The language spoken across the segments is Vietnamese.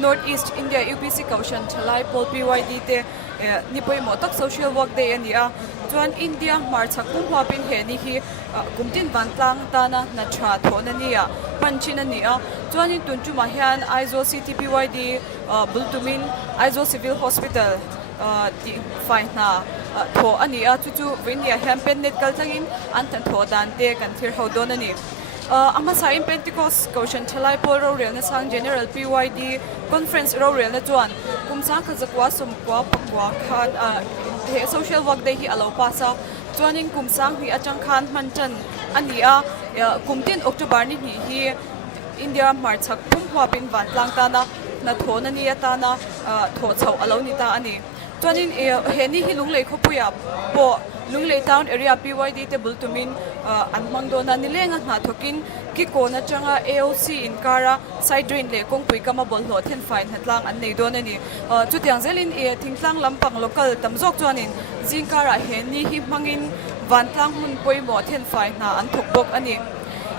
North East India UPC Kohhran thalai pawl PYD te nipoi mo tak social work day ania chuan India hmarchhak hmapin he ni hi kumtin vantlang tana na tha thawhna nia panchin ania chuan in tunchuma hian Aizawl City PYD Kumin Aizawl Civil Hospital tihfai na thaw ania chu vinia hian pennet kaltangin an tan thaw dan te kan thir hodon ani ama sa in Pentecostal Kohhran thalai pawl ro rel na sang general PYD conference ro rel na chuan kumsa khazakwa sumkwa pakwa khan he social work day hi alo pasa chuanin kumsang hi atang khan mantan ania kumtin October ni hi India hmarchhak hmapin vantlang tana na thawhna ni tana thaw chho alo ni ta ani chuanin he ni hi lunglei khawpuya po lunglei town area PYD table tumin hmang dona nilenga na thawkin ki kona changa AOC inkara side drain le kongpui kama bol hlo then fine hatlang an nei don ani chutiang zelin thingtlang lampang local tamjok chuanin jingkara he ni hi hmangin vantlang hun poimo then fine na an thokbok ani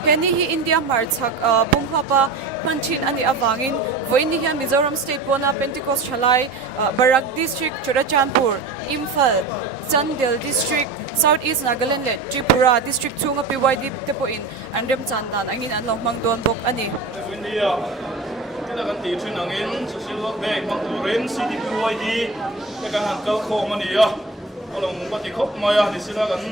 he ni hi India hmarchhak bumhapa panchin ani awangin voini hian Mizoram state pona Pentecostal thalai Barak district Churachandpur Imphal Chandel district South East Nagaland le Tripura district chhungah PYD tepo in andrem chandan angin an hmang don bok ani India tina kan ti thin angin social work day pangturin City PYD te kan hankal khom ani ya along pati khop maya ni sila kan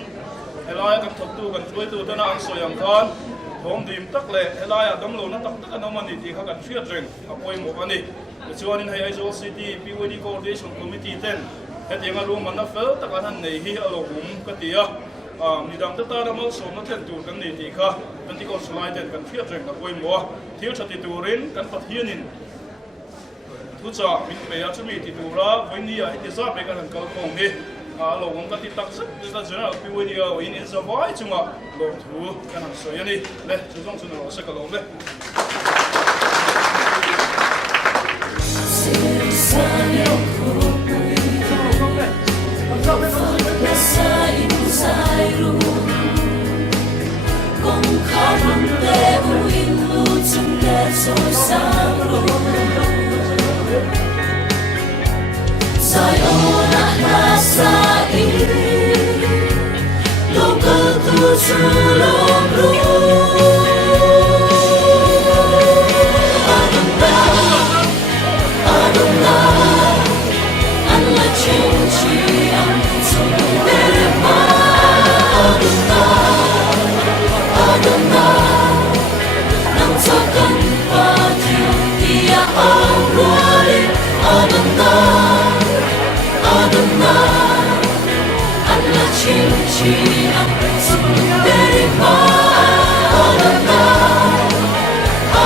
helai kan thok tu kan chuai tu tana ang soyang khan hom dim tak le helai adam lo na tak tak an mani ti kha kan thriat reng apoi mo ani chuanin hai Aizawl City PYD coordination committee ten hetinga room man fel tak an nei hi alo ka tia midang ta ramal som na then tur kan ni ti kha Pentecostal Youth Department kan thriat reng apoi mo thil thati turin kan pathianin thu cha min me ya chumi ti tura voinia hi za be kan kal khong ni lo ngom ka ti tak sak ta general PYD in zawai chunga lo thu kan ang so yani le chu jong chu no sa ka lo le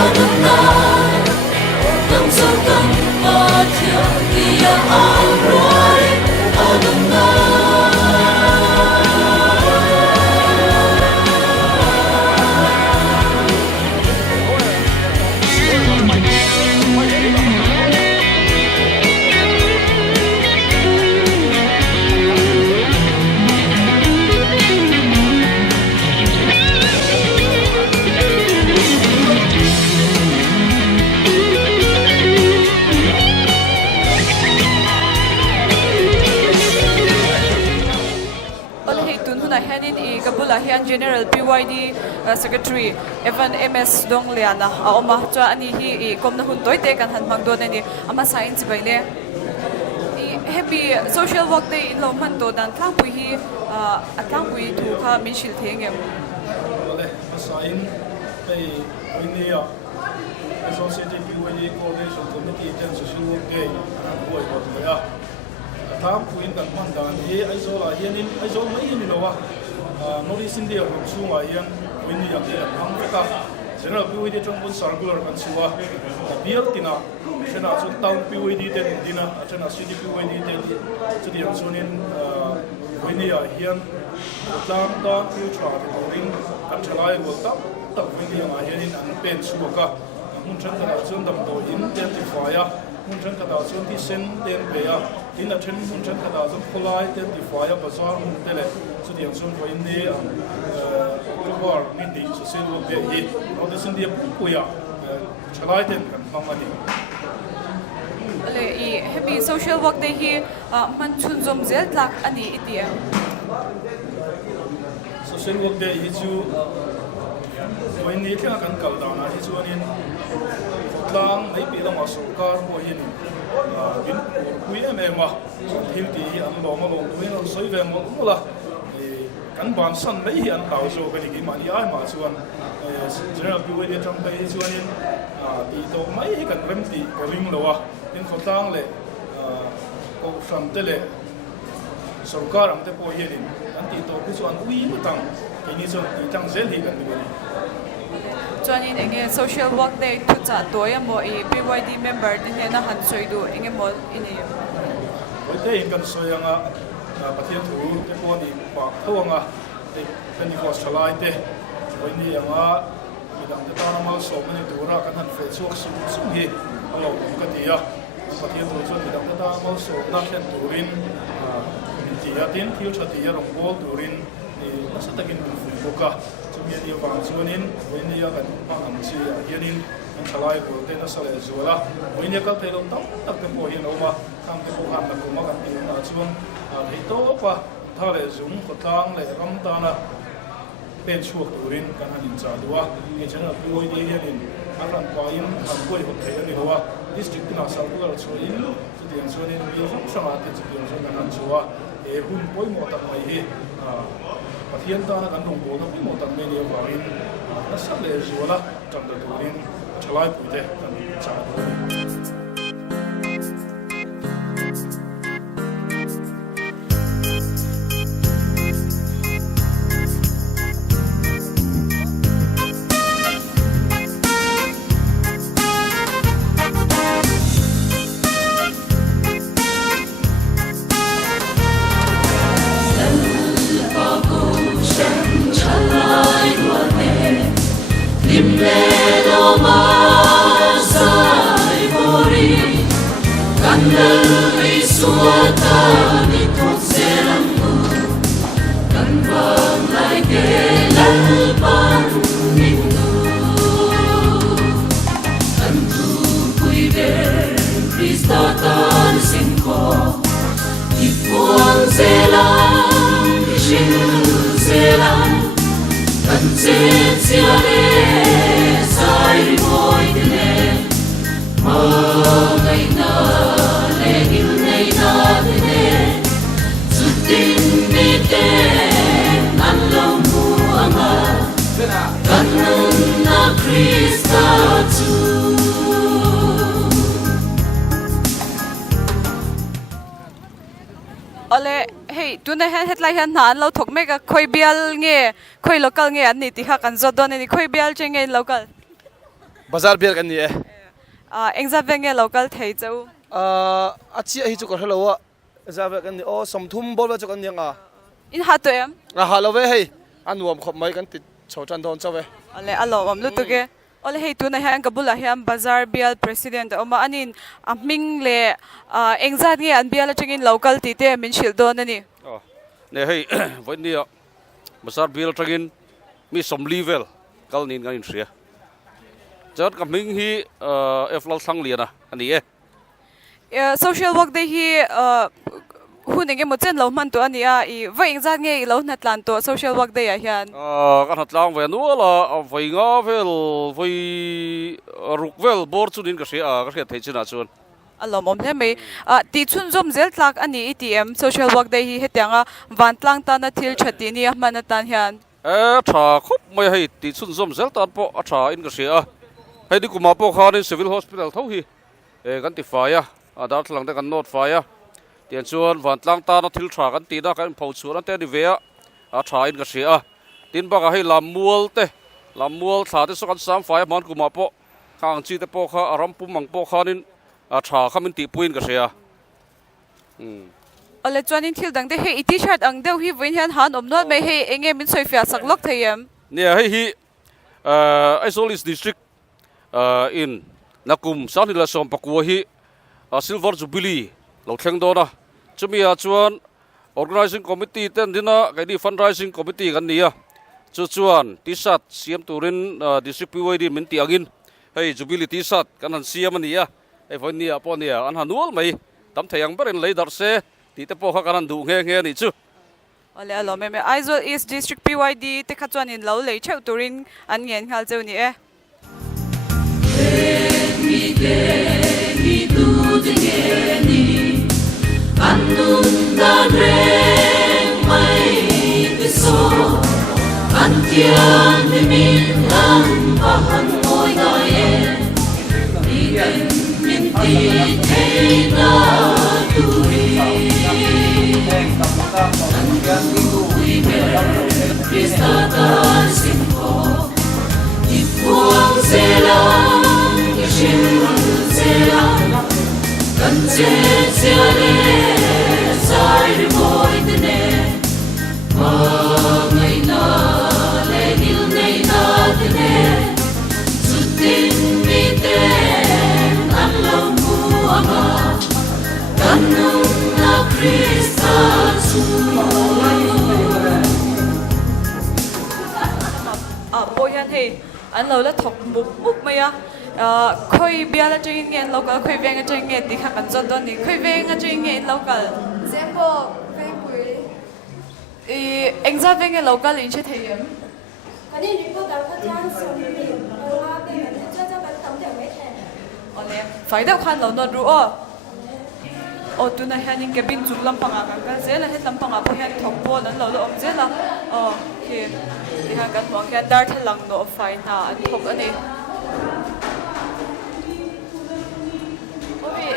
Adonai General PYD Secretary Evan MS dong liana oma chuan ani hi komna hun toite kan han hmang don ani ama sain chi baile happy social work day in lo man to dan thlangpui hi atlangpui thu kha min shil thengem ole sain ei inia City PYD coordination committee ten social work day boy ko ya tham kuin kan man dan hi Aizawl hianin Aizawl mai ni lowa notice india chhungah hian win yang hi bakah general PYD chongpun circular kan siwa bial tina chena chu town PYD ten dinna chena city PYD ten chudi yang chunin win ya hian tlang ta future ring kan thalai go tak win ya hianin an pen chuka mun chan ka chun dam do in tihfai mun chan ka chun ti sen ten be ya in a chen mun chan ka chun khulai ten tihfai bazar mun tele chu diang chun ko in ni global mini social work be hi no de sin dia pu ya chalai ten kan mamani ale I happy social work day hi man chun zom zel tlak ani itia social work day hi chu when ni kya kan kal da na hi chuanin lang mai pi lama sarkar mo yin bin kui ma thil ti an lo ma lo tuin an soi ve mo la kan ban san mai hi an tau so ke ni mani ai ma chuan general PYD trong pai chuanin ti to mai hi kan rem ti ka ring lo wa in ko tang le ko sam te le sarkar am te po yin an ti to ku chuan ui ma tang ke ni chuan ti tang zel hi kan ni chuan in enge social work day thu cha toya mo I PYD member din na han soi du enge mo ini oi te in kan soyanga pathian thu te po ni pa thawanga te Pentecostal thalai te oi ni anga midang te tana mal so mani dura kan han fe chuak sum hi alo ka tia pathian thu chuan midang te tana mal so na khen turin tia tin thil tha tia rong bol turin ni masa takin boka chumi ni wang chuanin oi ni ya kan pang chi hianin an thalai ko te na sale zuala oi ni ka thelo tam tak te po hi no ma kam te po han na ko ma kan ti na chuan hei to pa thale zum ko tang le ram ta na pen chuak turin kan han in cha duwa ni chana PYD hianin akan pa in han koi hot thei ani hawa district na circular chuin chu tiang chuanin mi hong sanga te chu tiang chuan kan chuwa e hun poi mo tak mai hi pathian ta na kan rong bo na mo tak me ni warin na sa le zuala tam da turin chalai puite kan cha ole hey tuna headline han han lo thok me ka khoi bial nge khoi local nge an ni ti kha kan zodon ni khoi bial che nge local bazar bial kan ni engza venge local thei chau achi hi chu ko hello wa za kan ni o somthum bol wa chu kan ni nga in ha to em ha lo ve hey anwam khop mai kan ti chho chan don chawe ole alo am lu tu ge ole hey tuna han kabula hiam bazar bial president oma anin hming le engza nge an bial chengin local ti te min shil don ani ne hey voi ni bazar bial chengin mi som level kal nin kan in ria jat ka ming hi eflal sang liana ani social work day hi hun enge mo chen lo man to ania I vai zat nge I lo na tlan to social work day a hian kan hat lang ve nu la voi nga vel voi ruk vel bor chunin ka sia ka sia thei china chuan alom om hle me ti chun zom zel tlak ani ATM social work day hi hetanga vantlang tana thil thati ni man tan hian tha khop mai hei ti chun zom zel tan po a tha in ka sia hei di kuma po kha ni civil hospital tho hi kan tihfai a dar thlang te kan not fai a tian chuan vantlang tana thil tha kan ti na kan phau chuan te ni ve a tha in ka sia tin bakah hei lamual thla te so kan sam fai man kuma po khang chi te po kha aram pum mang po khanin a tha khamin ti puin ka sia ole chuanin thil dang te he t-shirt ang deuh hi voin hian han omnot mai he enge min soifia saklok theiam nia hei hi Aizawl district in nakum sanila som pakua hi silver jubilee lo thleng dona chumia chuan organizing committee ten dinna kaidi fundraising committee kan nia chuan t-shirt siam turin district PYD min ti angin hei jubilee t-shirt kan han siam ania hei voin nia po nia an hanual mai tam theyang berin leidar se ti te po kha kan du nge ni chu ole alo me Aizawl East District PYD te kha chuanin lo lei cheu turin an ngen khal cheu ni an lo la thok muk mai khoi bia la ching ngen local khoi veng a ching ngen ti kha kan zon don ni khoi veng a ching ngen local zembo khoi engza veng a local in che theyem Cái này chúng tôi đã có trang sử dụng hoa về mình cho bạn tổng thể mấy thẻ. ole phải đâu khan lo no ru o tu na hian ke bin chu lampanga kan kal zela he lampanga po hian thok pol an lo lo om zela he ti han kan mo hian dar thalang no fai na an thok ani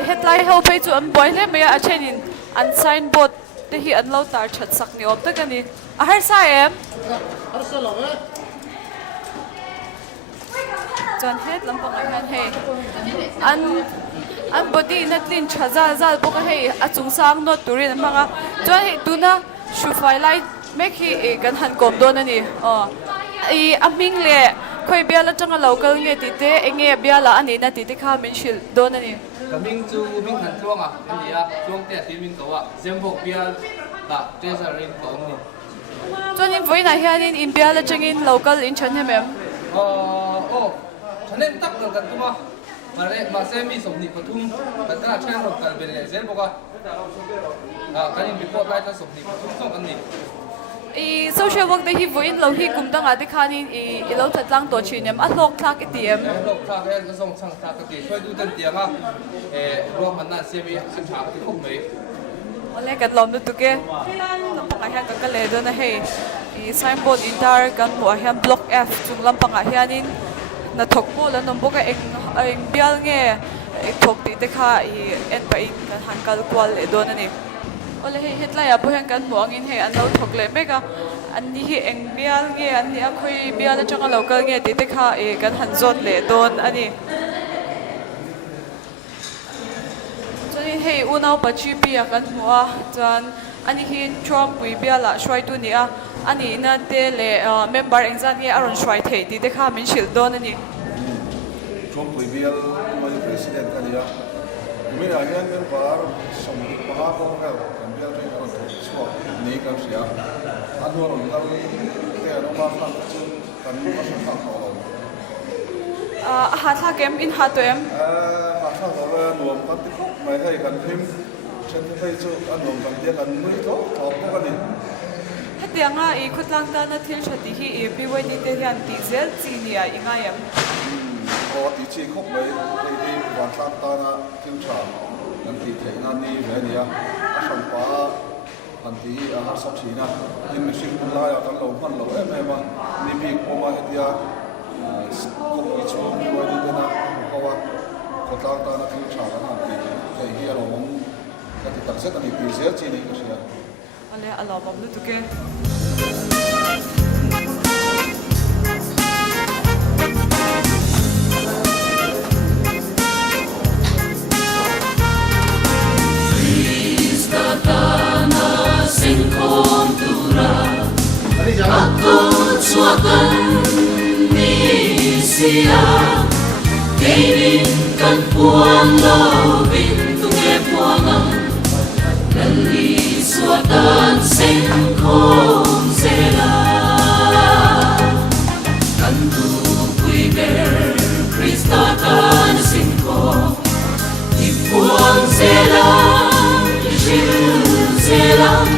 headline help page chu an boy le me a chenin an sign board te hi an lo tar that sak ni op tak ani a har sa em John head lampanga hian he an body na tlin chaza zal boka he a chung sang no turin manga chuan he tuna shufai lai mek hi kan han kom don ani I aming le khoi biala changa local nge ti te enge biala ani na ti te kha min shil don ani coming to min han chuanga India chuang te filming to wa zembok bial da treasury to ni chuan in voina hian in biala changin local in chan hemem chanem tak dal kan tuma mare ma se mi somni pathum kan kana chen ro kal bel le zel boka kan in report lai ka somni pathum so kan ni I social work de hi voin lo hi kum tanga te khanin I lo thatlang to chinem a hlok thak etiem lok tha ga ka song chang tha ka ti choi du tan tianga ro man na se mi an tha ti khop mai ole kat lom du tuke lampanga hian ka le do na he I signboard intar kan mo hian block F chung lampanga hianin na thok po la nom boka eng bial nge thok ti te kha I en pa in kan han kal kwal e don ani ole he hetlai a po hian kan mo angin he an lo thok le meka an ni hi eng bial nge an ni a khoi bial atanga local nge ti te kha kan han zot le don ani chani he unau pachi pi a kan mo a chan ani hi Trump pui biala shwai tu ni a ani na te le member engzan nge aron shwai thei ti te kha min shil don ani Trump pui bial my president kania Kumin hian member som paha ko ka bial ring ko so nei ka sia anu ron ka te ro ma khan chu kan ma sa ko ha tha kem in ha to em ha tha ko nuam ka ti mai thai kan hlim chen thei chu an nom kan dia kan nui tho thok ko kan hetianga i khutlang ta na thil thati hi e PYD te hian ti zel chi nia ingayam o ti chi khop mai ei vantlang ta na thil tha kan ti thei na ni ve nia a sam pa an ti a har sap china in machine la ya kan lo man lo ma ni mi ko ma hetia khop i chu PYD te na ko wa khutlang ta na thil tha kan an ti thei hi a lo mong ka ti tak se ta ni ti zel chi ni ka sia ale alo bam lu tuke tana singkong tura aku chuakan ni sia kairinkan puang lo bintu ke puangan lali suatan singkong sela kantu kuiber Krista tana singkong ipuang sela Mizoram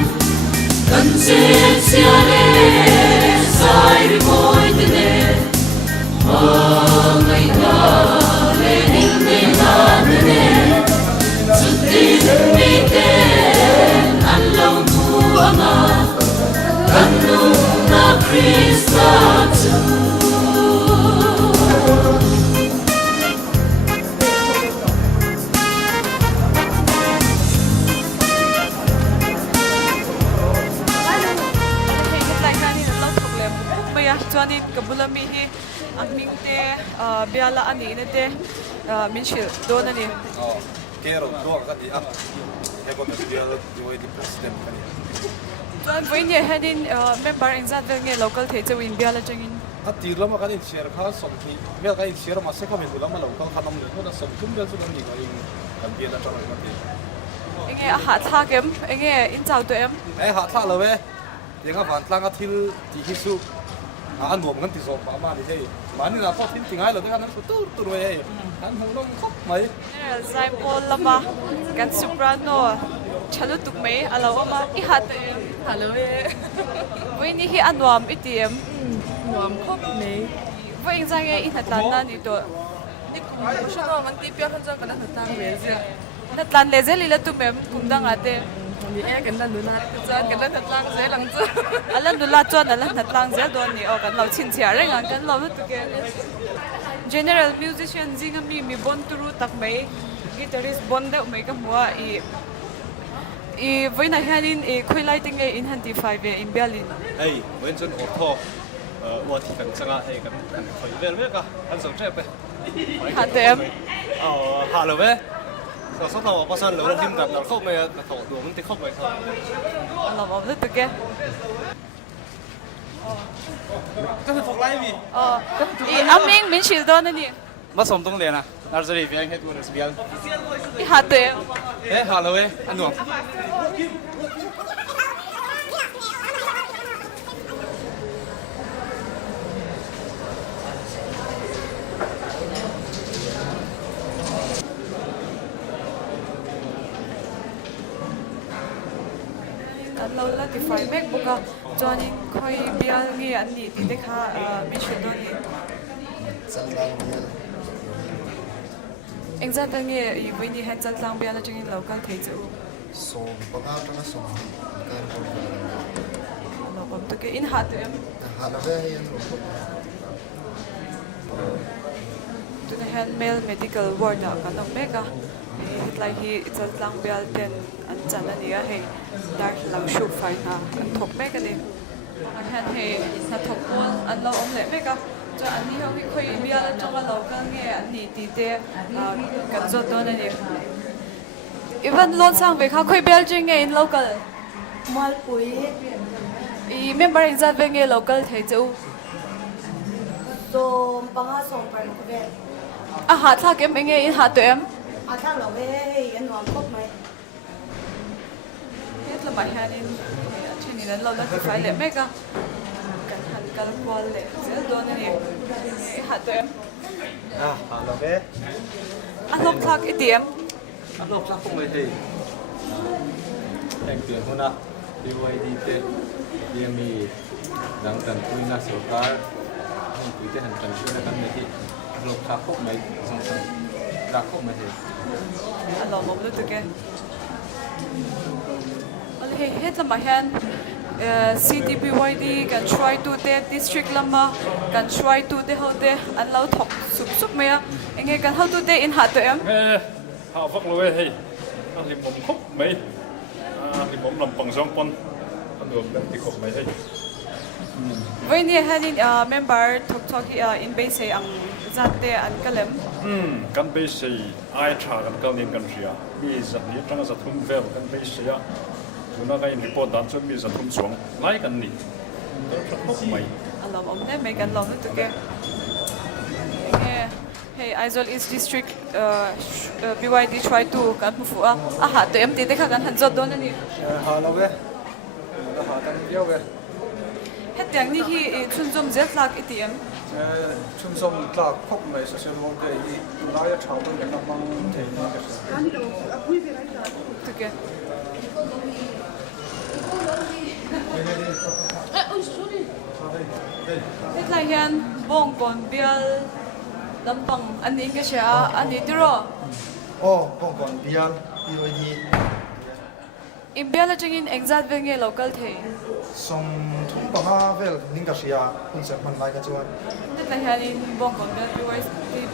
kan siale sai boy tene mangai na le ning na tene sutin mi te an lo tu ama kan nu na Krista tu chuanin kabulami hi ang mingte biala ani nete minshil don ani kero do ka ti a he ko ti dia do di president ka ni chuan voine heading member exat nge local the chewin biala changin a ti lama ka ni share kha som thi mel ka ni share ma se ka me lama local kha nam le ko na som tum bel chu nam ni ka in kan bia na chang ma ti enge a ha tha kem enge in chau to em e ha tha lo we yenga vantlang a thil ti hi su an nuam kan ti so pa ma ni hei mani na to thin tingai lo kan su tu we hei kan hong dong khop mai zai pol lama kan soprano chalu tuk mai alo ma I hat hello we ni hi anwam itm nuam khop nei we zai nge in hatan na ni to ni kum sho no man ti pya khan jang kan hatan we zia na tlan le ze li la tu mem kum dang ate ni e kan lan duna chuan kan lan tlang ze lang chu alan dula chuan alan tlang ze don ni o kan lo chin chia renga kan lo tu ke general musician zinga mi bon turu tak mai guitarist bon de mai ka mua I voina hianin khoilai tinge in hanti 5 ve in bialin hey when chun otho wa thi kan changa hey kan khoi vel ve ka an so trep hatem hello ve so tho pa san lo lim kan lo khop mai tho du mun ti khop mai tho lo mo tu keก็คือพวกไล่มี aming min shil don ni มาสมตรงเลยนะนาจะรีบยังให้ตัวสเปียล I hatem เอ๊ะฮัลโหลเอ๊ะอันนู้น lo la tihfai mek boka chuanin khoi bial nge an ni ti te kha min shil don ni exact nge I voini han chal tlang bial changin local thei chu so bakah tana so kan ko lo pam to ke in hatem hala ve hian to the hand male medical ward na kan ok meka like hi chal tlang bial ten an chan ani a he dar lang shu fai na an thok meka ni an han he na thok pol an lo om le meka cho an ni ho hi khoi bial changa local nge an ni ti te kan zo don ani even lon sang ve kha khoi bial jing nge in local hmarchhak I member exat ve nge local thei chu so panga song par ko ve a ha tha kem nge in ha to em atang lo ve an nuam khop mai hết là bài hai nên trên này lâu là thì phải để mấy cái cẩn thận cẩn quan lệ dễ đôi này hạt tụi em hello ve ăn lộc thác ít điểm anh lộc sao không lấy thì hrangte'n huna PYD te DME hrangte'n puina sarkar hmang te han kan shuna kan me hi lok kha khop mai sang sang ka khop mai he alo mom lu tu ke al he het lama hian City PYD kan try to te district lama kan try to te ho te an lo thok sup mai a enge kan ho tu te in ha to em ha vak lo hei an lim mom khop mai lim mom lam pang jong pon an dom kan ti khop mai hei với nia hanin member thok in base ang zate an kalem kan base sei ai tha kan kalnin kan ria mi zat ni tanga za thum vel kan base sei a tuna ga in report dan chu mi za thum chuang lai kan ni khop mai alom om ne me kan lom tu ke hey Aizawl East District BYD try to kan mu fu a ha to em ti te kha kan han jot don ani ha lo ve ha tan yo ve het yang ni hi chun zom jet lak itm chun som tlak khop mai social work ke i la ya chhaw to na mang the tu ke het lai hian bong kon bial lampang ani ke sha ani tiro Oh, con còn bial PYD imbiala changin exact venge local the som thum bakah vel ning ka sia hun se man lai ka chuan het lai hian in bong kon bial BYD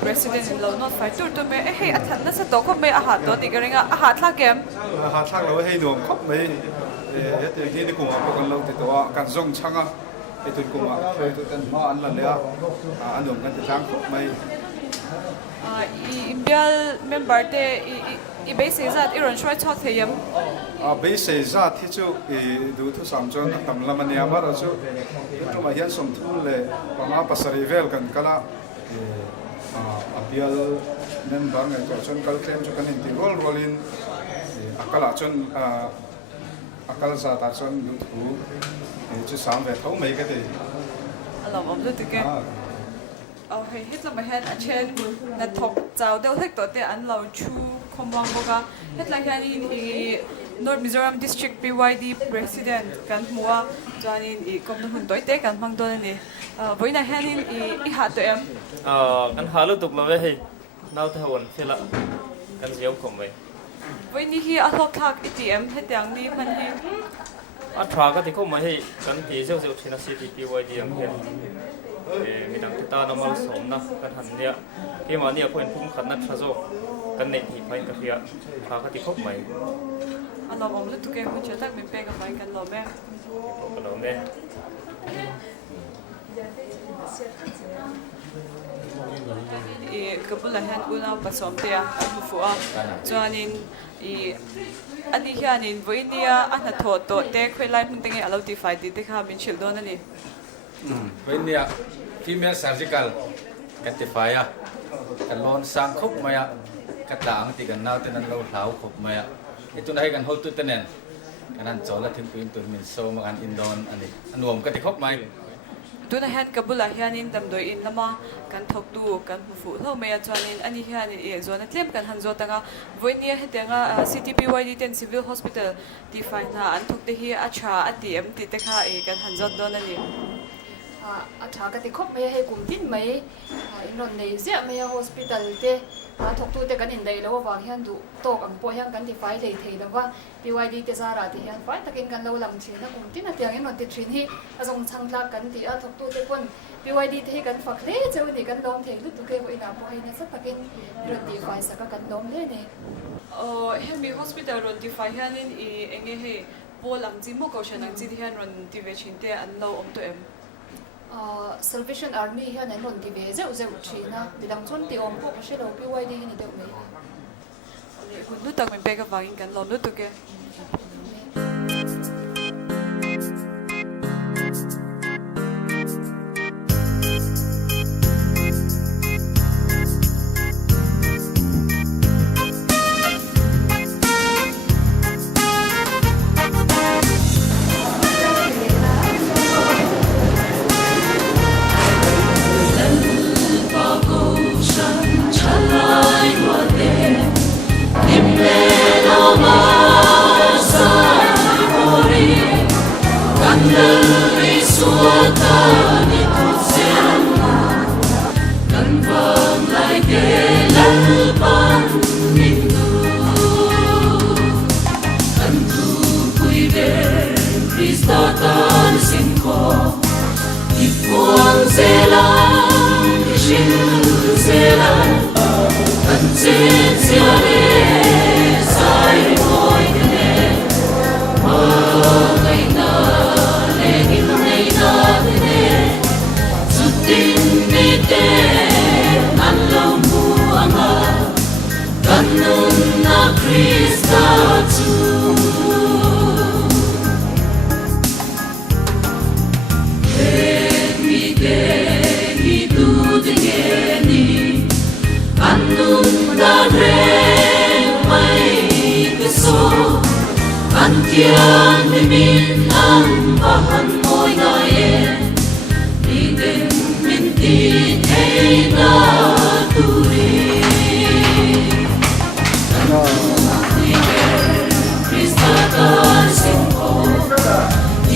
president in lo not fight tur to me hey athan na sa to ko me a ha to ni garinga a ha thla kem ha thak lo hei dom khop mai he te ni ku ma ko kan lo te to kan zong changa e tun ku ma fe tu kan ma an la le an dom kan te chang khop mai imbial member te I base zat iron shoi chot theyam base za thi chu du thu sam chon tam lam ania ba chu tu ma hian som thu le panga pasari vel kan kala apial member ngai ko chon kal claim chu kan in ti rol in akala chon akal za ta chon du thu chu sam ve thau mai ka te alom om lu tu ke hey hit la mahan a chen na thok chau deuh hek to te an lo chu khomwang boka het la hian in North Mizoram District PYD President kan hmua chuanin kom na hun toite kan hmang don ani voina hian in I ha to em kan halu tuk lo ve hei nau the won phela kan jiau khom mai voini hi a thok thak itm hetang ni man hi a thra ka ti khom mai hei kan ti zeu zeu thina City PYD am hian mi dang ta na mal som na kan han nia ke ma nia point pum khat na thazo kan nei tihfai ka khia thra ka ti khop mai alom om lu tu ke hu chatak mi pe ka mai kan lo me ko lo me kabula han una pasom te a fu a chuanin ani hianin voinia ana tho to te khwelai mun tenge alo tihfai ti te kha min chil don ani voinia female surgical tihfai a kan lon sang khop mai a katang ti kan nau te nan lo hlau khop mai a itun hai kan hol tu tenen kan an chola thim puin tur min so ma kan indon ani anuam ka ti khop mai tuna han kabula hianin damdoi in lama kan thok tu kan fu tho me chuanin ani hianin zona tlem kan han zo tanga voinia hetenga City PYD Civil Hospital tihfai na an thok te hi a tha atm ti te kha kan han zot don ani a tha ka ti khop me he kum tin mai inon nei zia me hospital te thok tu te kan in dei lo wa hian du tok ang po hian kan tihfai lei thei lawa PYD te zara ti hian fai takin kan lo lam thina kum tin atiang enon ti thrin hi azong changla kan ti a thok tu te pon PYD te kan fakle cheu ni kan dom thei lu tu ke ina po haina sa takin ron tihfai sa ka kan dom le ne hemi hospital ron tihfai hianin enge he pawl ang chi mo ko shanang chi hian ron ti ve chin te an lo om to em Salvation Army hian an ron ti ve zeu zeu thina bidang chon ti om po she lo PYD ni deuh mai hun lu tak min pe ka wangin kan lo lu tu ke Himne lo ma na ren mai ke so an kian min an bahan moi na ye ni den min ti ei na tu Kristatan simpo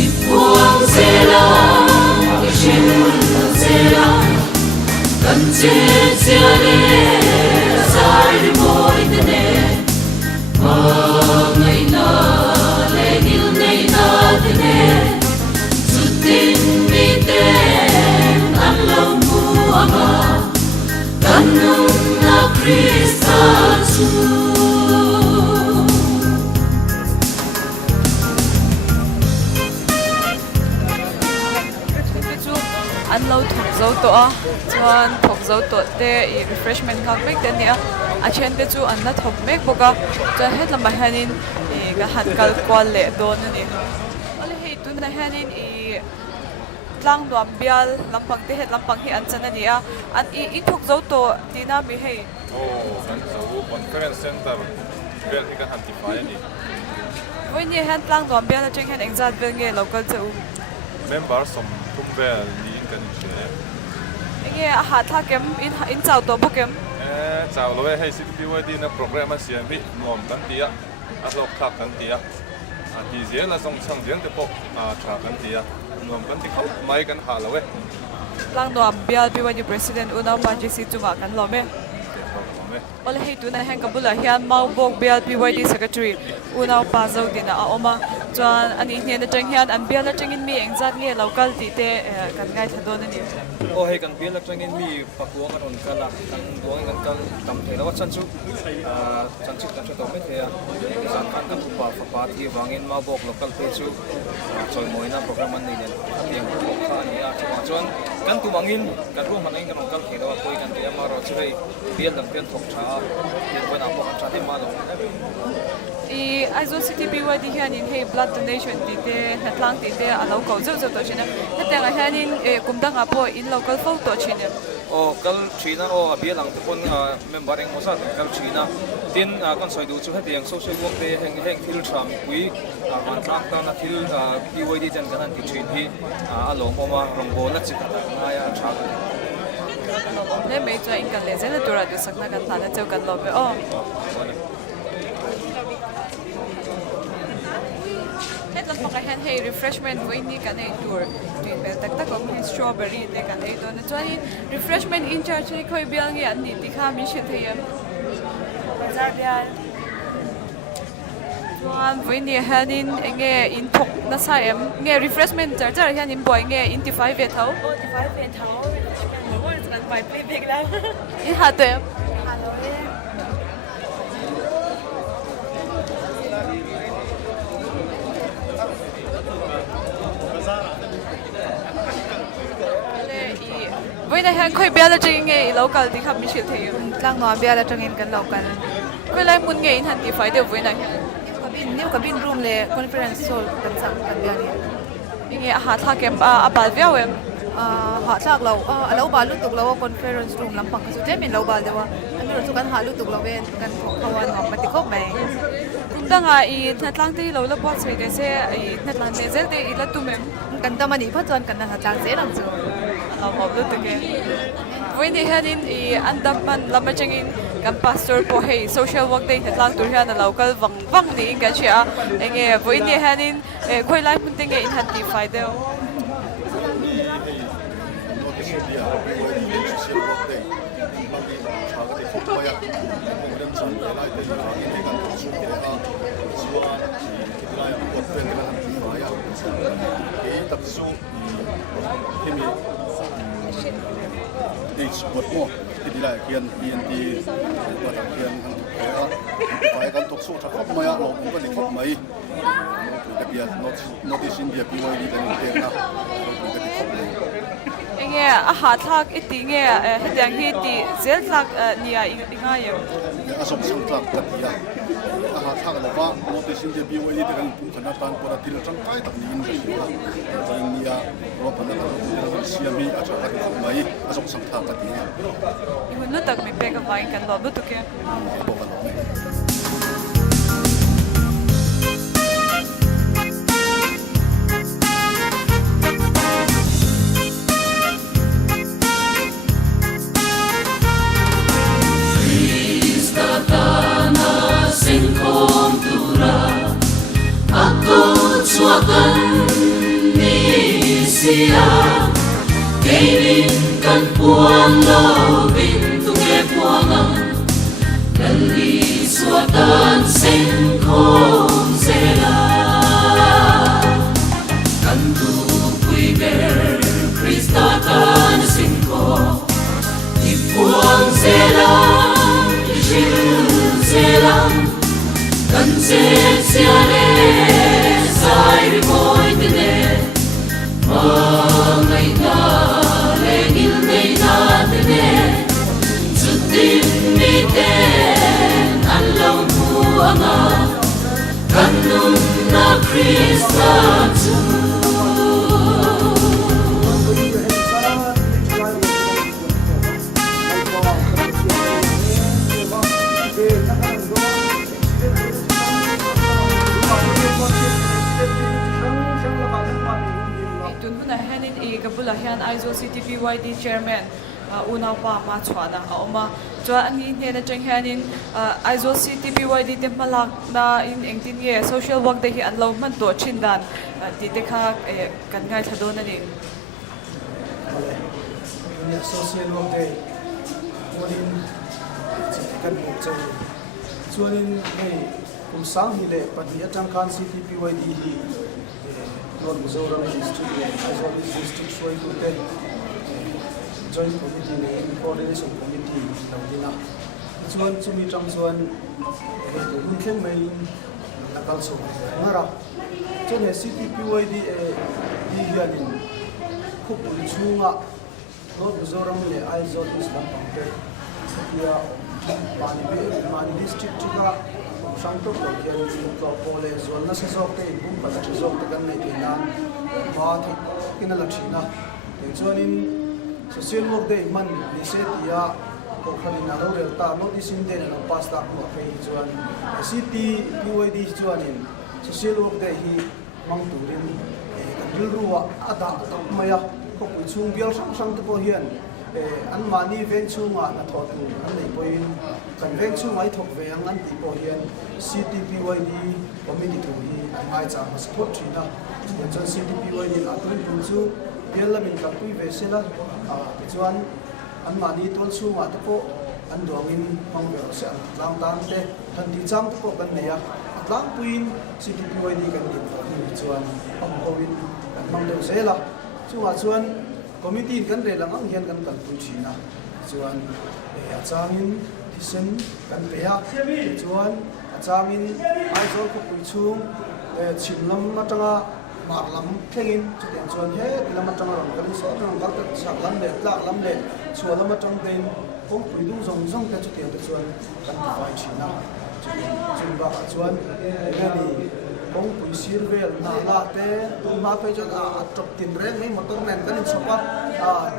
ipuang sela ishin sela kan che le sai moi ne ma ngai na le nil nei na ne sutin mi te an lo mu ama kan na Kristatu an lo thok zo to a chuan thok zo to te I refreshment khak mek te nia a chen te chu an na thok mek boka chuan het lama hanin ga hat kal kwal le don ani ale hei tun na hanin tlang nuam bial lampang te het lampang hi an chan ani a an I thok zo to tina mi hei kan zo conference center bel hi kan tihfai ani voi ni han tlang nuam bial a cheng han exat bel nge local chu member som bel ni kan che nge a ha tha kem in chau to bu kem chau lo hei City PYD na program a siam hi nuam kan tia a lok thak kan tia a ti zel la song chang zen te po a tha kan tia nuam kan ti khau mai kan ha lo tlang nuam bial PYD president unaw pa jisi chunga kan lo me ole hei tu na hang kabula hian mau bok bial PYD secretary unaw pa zo dinna a oma chuan ani hne na tang hian an bial atangin mi engzat nge local ti te kan ngai thadon ani o hei kan bial atangin mi pakua kan on kala kan duang kan kal tam thela wa chan chu kan chu to me thea san kan kan pa pa thi wangin ma bok local pe chu choi moina program an nei nen tiang ko kha ni a chuan kan tu wangin kan ru man kan on kal thela koi kan te ma ro chei bial dam pen thok tha pen ko na bo kan cha ti ma lo Aizawl City PYD hian in hei blood donation ti te hatlang ti te alo ko zo zo to china hetang a hian in kumdanga po in local photo china o kal china o abialang te pon member eng mosa kal china tin kan soi du chu hetiang social work te heng thil tham pui vantlang tana thil PYD jan kan ti chin hi along oma rongbo na chi ka ya tha le mei chu in kan le zen tura du sakna kan thana cheu kan lo be o Paka hen hei refreshment voi ni kan ei tour tin bel tak tak om strawberry te kan ei don chuan refreshment in charge khoi bial nge an ni ti kha mi she thei bazar bial chuan voi ni hanin enge in thok na sa em nge refreshment charger hian in boy nge in tihfai ve thau tihfai ve thau refreshment mo kan pai play big la in ha te hello Với này hàng khơi bia là chơi nghề local thì không biết chuyện thế lang nói bia là chơi nghềกันlocal với lại muốn nghề hẳn thì phải đều với này nếu cabin room le conference hall kan sang kan bia này nghề hạ thà kem abal bia em hạ thạc lâu lâu ba lúc tục lâu conference room làm bằng cái số mình lâu ba đâu anh rồi tụi kan hạ lúc tục lâu bên kan kawan ngọc mà thì khóc mày cũng đang ai thật lang thì lâu là bao nhiêu cái xe thật lang thì dễ thì là tụi mình kan ta mà đi phát triển kan thật lang dễ lắm rồi Mablut again. When they had in Andaman Lamachangin kan pastor po hey social work day hatlang turha na local vang ni ka siya enge when they had in khoi lai mun ting in hati faida It's what more. Thì lại kiên TNT và đặc kiên phải cần thuộc số chắc không mấy lâu cũng có thể không mấy đặc biệt nó đi xin việc như vậy đi đến tiền nào cũng có thể không mấy nghe hạt thạc ít tiếng nghe hiện hi thì dễ thạc nia ngay sống sống thạc đặc biệt aha thak la ba notice in the BYD te kan pum khana tan pora til tangkai tak ni in ka shi wa India ro pa na ka siami a cha ka mai a sok sang tha ka ti Imun no tak mi pega vai kan lo bu tu ke. Aku chuakan ni sia kairin puang lo bin tu nge puanga kali suatan sen khom sela kan tu pui ber Krista kan sen ko di puang sela shin sela kan se siale sai boy tene mangai na lengil nei na tene sutin mi ten along huanga kanum na Krista tu Kabula hian Aizawl City PYD chairman unaw pa ma chhuana a oma chuan ani ne na chang hianin Aizawl City PYD te malak na in engtin ye social work te hi an lo man to chindan ti te kha kan ngai thadon ani social work te monin kan mo chai chuanin ei kum sang hi le pati atang kan City PYD hi North Mizoram district Aizawl district shoi tu te joint committee ne coordination committee lo dinna chuan chumi tang chuan ko hun khem mai nakal so ngara chuan he City PYD di hianin khawpui chhungah North Mizoram le Aizawl Islam pangte ya mani district ka Sangtok bagian ko pole zon na sesok te bum pada sesok te kan nei tinan ba thi kinalathina chuanin social work day man ni se tia ko khalina ro rel ta notice in den na pasta ko pe chuan City PYD chuanin social work day hi mang turin dil ruwa ada maya ko pu chung bial sang te po hian an mani ven chunga na thotu an nei poin kan ven chunga I thok ve an ti po hian City PYD committee to hi mai cha support thina chuan City PYD atun tu chu bialamin ka pui ve sela chuan an mani tol chunga te po an duangin mang ve se an tlang tang te than ti chang te po kan neya tlang puin City PYD kan ti chuan am hoin kan mang de sela chunga chuan committee kan re lang ang hian kan pui china chuan achangin thisen kan peya chuan achangin Aizawl khawpui chung chimlam matanga marlam thengin chutian chuan he lam atanga ram kan so rang kal ta saklam le tlak lam le chualam atang den khawpui dung zong zong ta chutian ta chuan kan tihfai china chunba chuan ni khawpui sirvel na la te tum ma pe chuan a top tin reng mai motor men kan sopa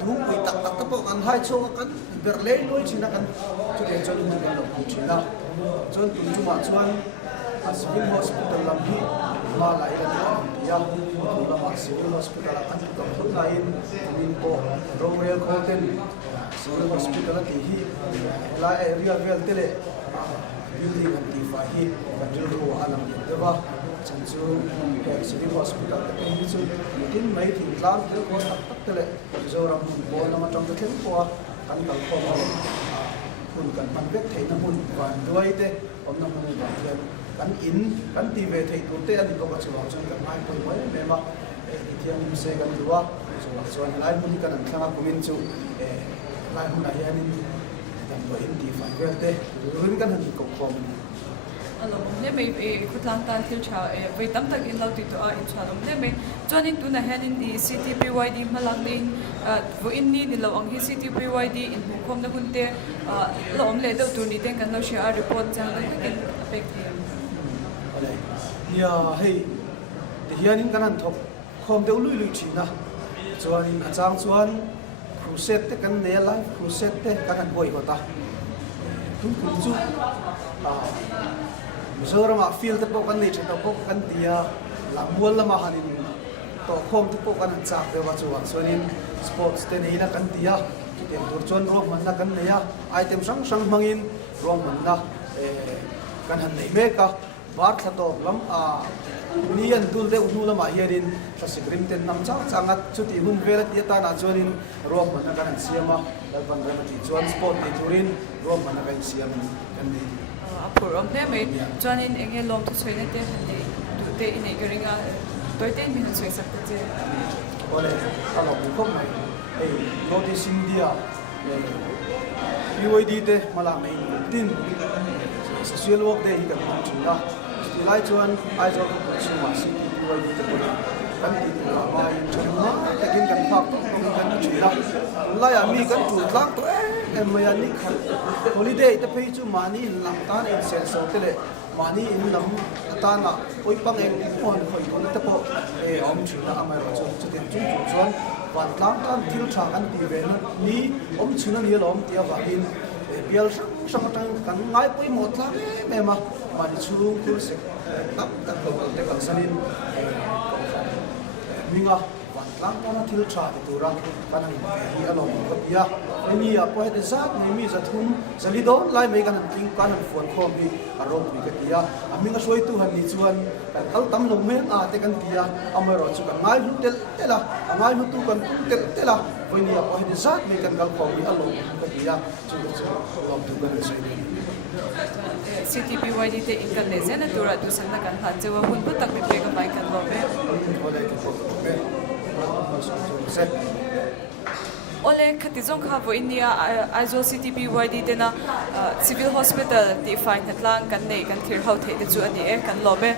du pui tak tak ta po kan hai chong kan berle loi china kan chutian chuan ni kan lo china chuan tum chuma chuan civil hospital lam hi ma lai ra ya lama civil hospital kan ka khut lain min po royal hotel civil hospital ti hi la area vel tele building an tihfai hi kan ru alam dewa chanchu civil hospital te hi chu tin mai tin tlang te ko tak tele Mizoram bo na ma tang te thleng po kan kal ko hun kan man vek theina mun wan duai te om na mun ba kan in kan ti ve thei tu te ani ko ka chuwa chon kan mai poi mai me ma itiam se kan duwa chuan lai mun kan an thanga Kumin chu lai mun a hian in dan bo in ti fai ve te rin kan han ko khom alom le mai khutlang tan thil tha ve tam tak in lo ti to a in chalom le mai chuanin tuna hianin i City PYD hmalang in vo in ni lo ang hi City PYD in khom na hunte lo om le do tu ni ten kan lo share report chang na kin apek ti ya hei de hianin kanan thok khom de lui lui thina chuanin achang chuan crusade te kan ne life crusade te kan boi hota tum chu Mizoram field te po kan nei cheta po kan dia la mual lama hanin to khom te po kan chak de wa chuan chuanin sports te nei na kan dia tem tur chuan ro man na kan neya item sang sang mangin ro man na kan han nei me ka bar tha to lam ni an dul de unu lama hiarin sa sikrim ten nam chang changat chuti hun vela ti ta na chuanin ro man na kan siama dal ban ra ti chuan sport ni turin ro man na kan siam kan ni apur om le mai chuanin enge lom tu choine te hande tu te in e geringa toiten min choi sak te ole alo ko mai ei notice india PYD te mala mai tin social work de hi kan chunga tilai chuan Aizawl City PYD te kan ti ma in chunga takin kan phak kan chila lai ami kan tu tlang to mai ani khan holiday te phei chu mani lam tan in sel so te le mani in lam tana oi pang en mon khoi kon te po om chuna amai ro chu ten chu chuan vantlang tan thil tha kan ti ve ni om chuna ni lom tia wa in bial sang tang kan ngai pui mo tla me ma mani chulung kul se tap tak ko te kan sanin minga vantlang tan thil tha ti tura kan hi alom ko pia ni a po he zat ni mi za thum zali don lai mai kan ting kan fon khom bi aro bi ka tia aminga soi tu han ni chuan kan kal tam lo men a te kan tia amaro chu kan ngai hu tel tela ngai hu tu kan tel tela poi ni a po he zat mai kan gal khom bi alo ka tia chu chu lom tu kan sai ni City PYD te in kan le zena tura tu san na kan han chewa hun bu tak pe ka bai kan lo be ole ki po be se ole khatizong kha vo India Aizawl City PYD te na Civil Hospital tihfai hmang kan nei kan thir hau the te chu ani e kan lo be